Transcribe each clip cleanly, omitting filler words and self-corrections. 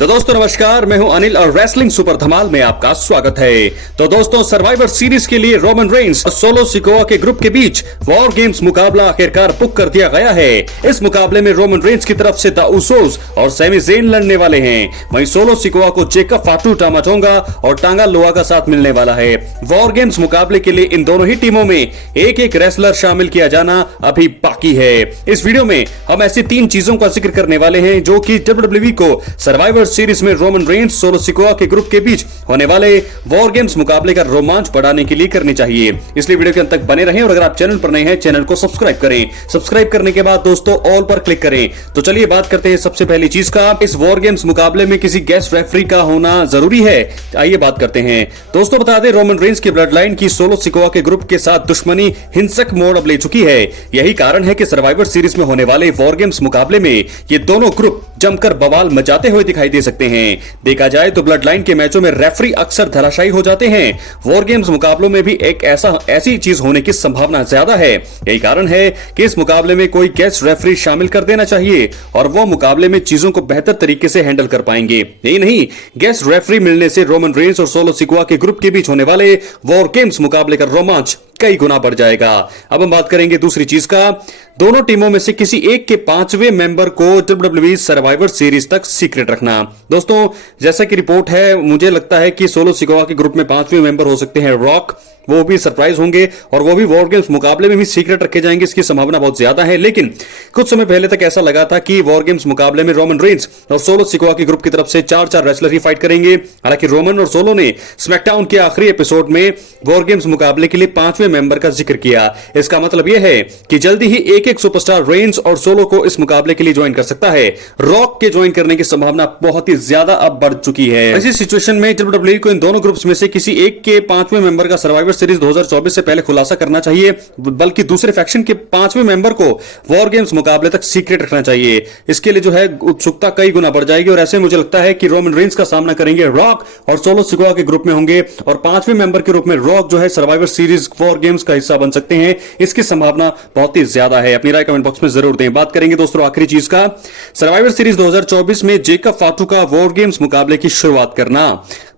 तो दोस्तों नमस्कार, मैं हूं अनिल और रेसलिंग सुपर धमाल में आपका स्वागत है। तो दोस्तों सर्वाइवर सीरीज के लिए रोमन रेंस और सोलो सिकोआ के ग्रुप के बीच वॉर गेम्स मुकाबला आखिरकार बुक कर दिया गया है। इस मुकाबले में रोमन रेंस की तरफ से द उसोस और सैमी ज़ेन लड़ने वाले हैं। वहीं सोलो सिकोआ को जेकब फाटू टामाटोंगा और टांगा लोआ का साथ मिलने वाला है। वॉर गेम्स मुकाबले के लिए इन दोनों ही टीमों में एक एक रेसलर शामिल किया जाना अभी बाकी है। इस वीडियो में हम ऐसी 3 चीजों का जिक्र करने वाले हैं जो कि WWE को सर्वाइवर सीरीज में रोमन रेंस सोलो सिकोआ के ग्रुप के बीच होने वाले वॉर गेम्स मुकाबले का रोमांच बढ़ाने के लिए करनी चाहिए। इसलिए वीडियो के अंत तक बने रहें और अगर आप चैनल पर नए हैं चैनल को सब्सक्राइब करें। सब्सक्राइब करने के बाद दोस्तों ऑल पर क्लिक करें। तो चलिए बात करते हैं सबसे पहली चीज का, इस वॉर गेम्स मुकाबले में किसी गेस्ट रेफरी का होना जरूरी है। आइए बात करते हैं। दोस्तों बता दें, रोमन रेंस की ब्लड लाइन की सोलो सिकोआ के ग्रुप के साथ दुश्मनी हिंसक मोड़ अब ले चुकी है। यही कारण है कि सर्वाइवर सीरीज में होने वाले वॉर गेम्स मुकाबले में ये दोनों ग्रुप जमकर बवाल मचाते हुए दिखाई दे सकते हैं। देखा जाए तो ब्लड लाइन के मैचों में रेफरी अक्सर धराशायी हो जाते हैं। वॉर गेम्स मुकाबलों में भी एक ऐसी चीज होने की संभावना ज्यादा है। यही कारण है कि इस मुकाबले में कोई गेस्ट रेफरी शामिल कर देना चाहिए और वो मुकाबले में चीजों को बेहतर तरीके से हैंडल कर पाएंगे। यही नहीं, गेस्ट रेफरी मिलने से रोमन रेंस और सोलो सिकोआ के ग्रुप के बीच होने वाले वॉर गेम्स मुकाबले का रोमांच कई गुना बढ़ जाएगा। अब हम बात करेंगे दूसरी चीज का, दोनों टीमों में से किसी एक के 5वें मेंबर को WWE सर्वाइवर सीरीज तक सीक्रेट रखना। दोस्तों जैसा कि रिपोर्ट है, मुझे लगता है कि सोलो सिकोआ के ग्रुप में 5वें मेंबर हो सकते हैं रॉक। वो भी सरप्राइज होंगे और वो भी वॉर गेम्स मुकाबले में भी सीक्रेट रखे जाएंगे, इसकी संभावना बहुत ज्यादा है। लेकिन कुछ समय पहले तक ऐसा लगा था कि वॉर गेम्स मुकाबले में रोमन रेंस और सोलो सिकोआ की ग्रुप की तरफ से 4 रेसलर ही फाइट करेंगे। हालांकि रोमन और सोलो ने स्मैकडाउन के आखिरी एपिसोड में वॉर गेम्स मुकाबले के लिए 5वें मेंबर का जिक्र किया। इसका मतलब यह है कि जल्दी ही एक सुपरस्टार रेंस और सोलो को इस मुकाबले के लिए ज्वाइन कर सकता है। रॉक के ज्वाइन करने की संभावना बहुत ही ज्यादा अब बढ़ चुकी है। ऐसी सिचुएशन में WWE को इन दोनों ग्रुप्स में से किसी एक के 5वें मेंबर का सर्वाइवर सीरीज 2024 से पहले खुलासा करना चाहिए, बल्कि दूसरे फैक्शन के 5वें मेंबर को वॉर गेम्स मुकाबले तक सीक्रेट रखना चाहिए। इसके लिए जो है उत्सुकता कई गुना बढ़ जाएगी और ऐसे मुझे लगता है कि रोमन रेंस का सामना करेंगे रॉक और सोलो सिकोआ के ग्रुप में होंगे और 5वें मेंबर के रूप में रॉक जो है सर्वाइवर सीरीज वॉर गेम्स का हिस्सा बन सकते हैं। इसकी संभावना बहुत ही ज्यादा है। अपनी राय कमेंट बॉक्स में जरूर दें। बात करेंगे दोस्तों आखिरी चीज का, सर्वाइवर सीरीज 2024 में जेकब फाटू का वॉर गेम्स मुकाबले की शुरुआत करना।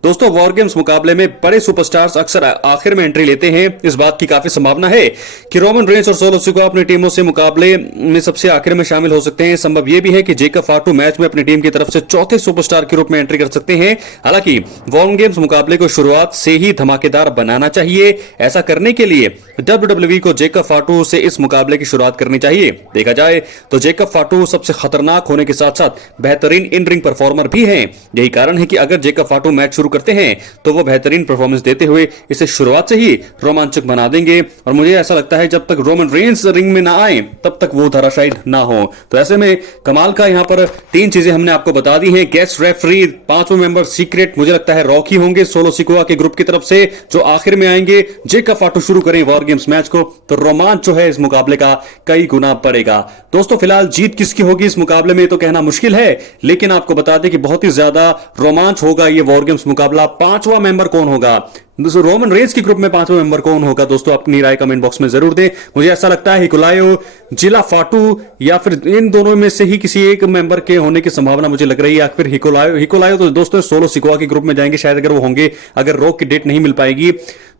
दोस्तों वॉर गेम्स मुकाबले में बड़े सुपरस्टार्स अक्सर आखिर में एंट्री लेते हैं। इस बात की काफी संभावना है कि रोमन रेंस और सोलो सिकोआ अपनी टीमों से मुकाबले में सबसे आखिर में शामिल हो सकते हैं। संभव यह भी है कि जेकब फाटू मैच में अपनी टीम की तरफ से 4थे सुपरस्टार के रूप में एंट्री कर सकते हैं। हालांकि वॉर गेम्स मुकाबले को शुरुआत से ही धमाकेदार बनाना चाहिए। ऐसा करने के लिए WWE को जेकब फाटू से इस मुकाबले की शुरुआत करनी चाहिए। देखा जाए तो जेकब फाटू सबसे खतरनाक होने के साथ साथ बेहतरीन इन रिंग परफॉर्मर भी हैं। यही कारण है कि अगर जेकब फाटू मैच शुरू करते हैं तो वो बेहतरीन परफॉर्मेंस देते हुए इसे शुरुआत से ही रोमांचक बना देंगे और मुझे ऐसा लगता है जब तक रोमन रेंस रिंग में ना आए तब तक वो धराशायी ना हो। तो ऐसे में कमाल का यहां पर 3 चीजें हमने आपको बता दी हैं। गेस्ट रेफरी, 5वें मेंबर सीक्रेट, मुझे लगता है रॉक ही होंगे सोलो सिकोआ के ग्रुप की तरफ से जो आखिर में आएंगे। जेकब फाटू शुरू करें वॉर गेम्स मैच को तो रोमांच जो है इस मुकाबले का कई गुना बढ़ेगा। दोस्तों फिलहाल जीत किसकी होगी इस मुकाबले में तो कहना मुश्किल है, लेकिन आपको बता दें कि बहुत ही ज्यादा रोमांच होगा ये वॉर गेम्स मुकाबला। 5वां मेंबर कौन होगा दोस्तों, रोमन रेंस की ग्रुप में 5वां मेंबर कौन होगा दोस्तों, अपनी राय कमेंट बॉक्स में जरूर दें। मुझे ऐसा लगता है हिकुलायो, जिला फाटू या फिर इन दोनों में से ही किसी एक मेंबर के होने की संभावना मुझे लग रही है। या फिर हिकुलायो तो दोस्तों सोलो सिकोआ के ग्रुप में जाएंगे शायद, अगर वो होंगे, अगर रॉक की डेट नहीं मिल पाएगी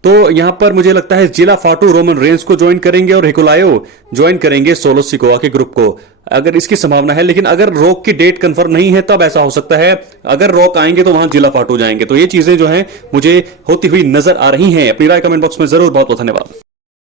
तो यहां पर मुझे लगता है जिला फाटू रोमन रेंस को ज्वाइन करेंगे और हिकुलायो ज्वाइन करेंगे सोलो सिकोआ के ग्रुप को, अगर इसकी संभावना है। लेकिन अगर रॉक की डेट कंफर्म नहीं है तब ऐसा हो सकता है, अगर रॉक आएंगे तो वहां जिला फाटू जाएंगे। तो ये चीजें जो हैं मुझे होती हुई नजर आ रही हैं। अपनी राय कमेंट बॉक्स में जरूर। बहुत बहुत धन्यवाद।